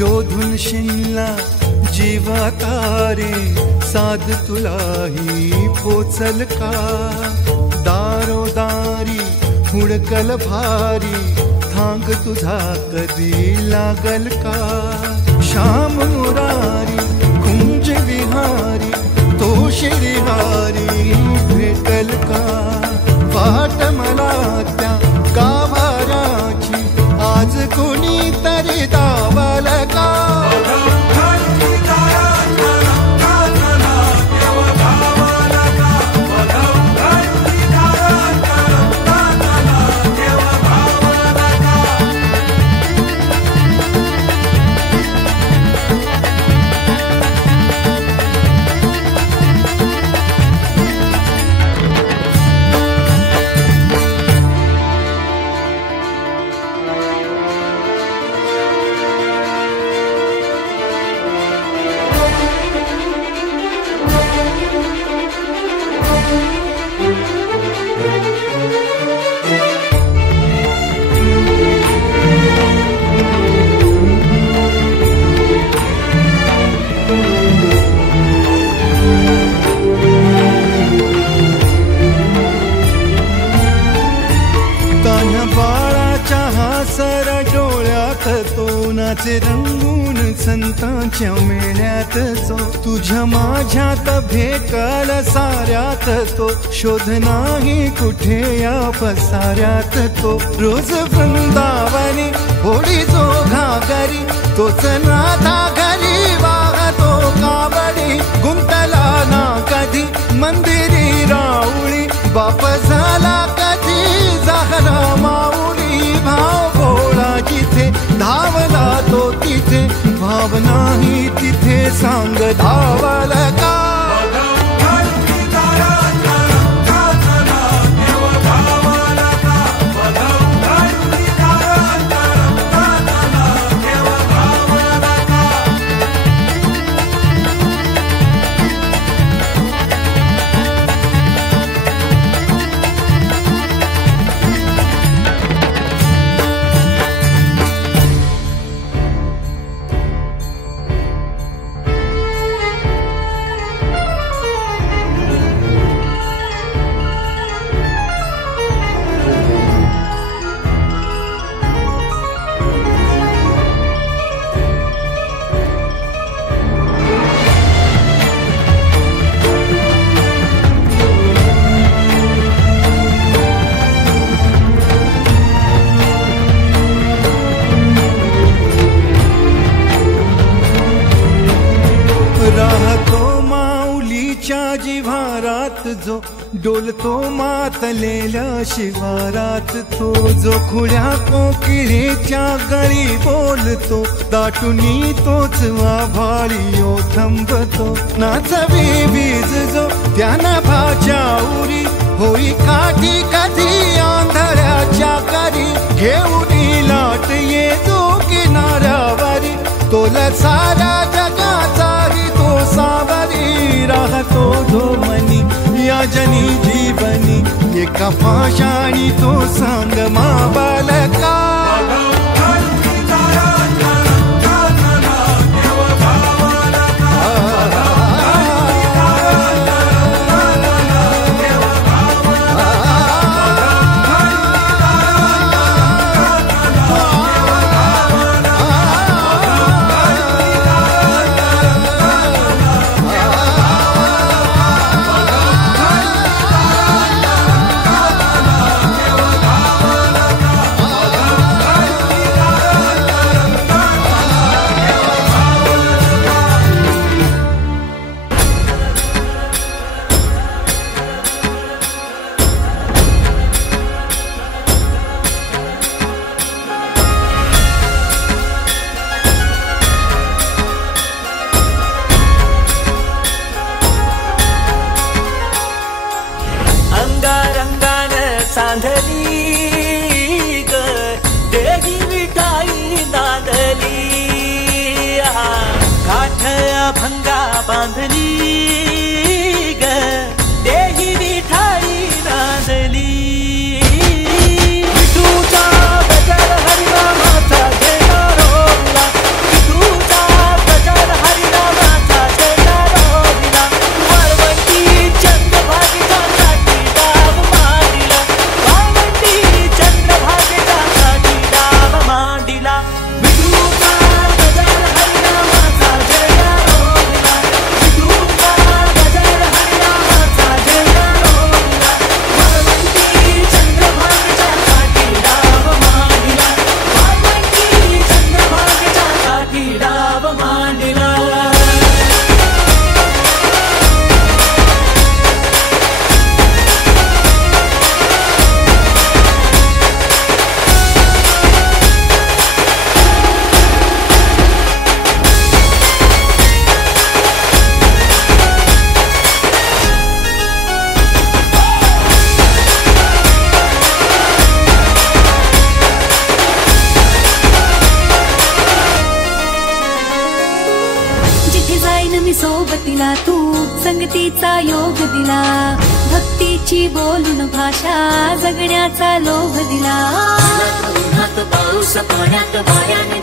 शोधून शिनला जीवा तारे साध तुलाही पोचल का दारोदारी हुडकल भारी थांग तुझा कधी लागल का श्याम मुरारी कुंज विहारी तो श्रीहारी भेटल का वाट मला त्या गाभाराची आज कोणी तरी दावल का रंगून संतांच्या मेळ्यात जो तुझ्या माझ्यात भेटल साऱ्यात तो शोध नाही कुठे या पसाऱ्यात तो रोज वृंदावनी होडी जो घागरी तोच नाथा घरी वाहतो कावडी गुंतला ना कधी मंदिरी राऊळी बाप झाला कधी झाला माऊली भाव भोळा जिथे धावला तो तिथे भाव नाही तिथे सांग धावल का जो डोलतो मातलेल्या शिवारात तो जो खुल्या कोकिळेच्या गळी बोलतो दाटुनी तोच आभाळी थांबतो नाचवी बीज जो त्यानं भाच्या उरी होई काठी कधी आंधळ्याच्या करी घेऊन लाट ये जो किनाऱ्यावरी तोल सारा जगाचाही तो सावरी राहतो धोमनी या जनी जीवनी एका पाषाणी तो सांग माबालका विठूचा गजर हरिनामाचा घेणारो पार्वतीला तू संगतीचा योग दिला, भक्तीची बोलून भाषा जगण्याचा लोभ दिला. उन्हात पाऊस पाण्यात वाऱ्याने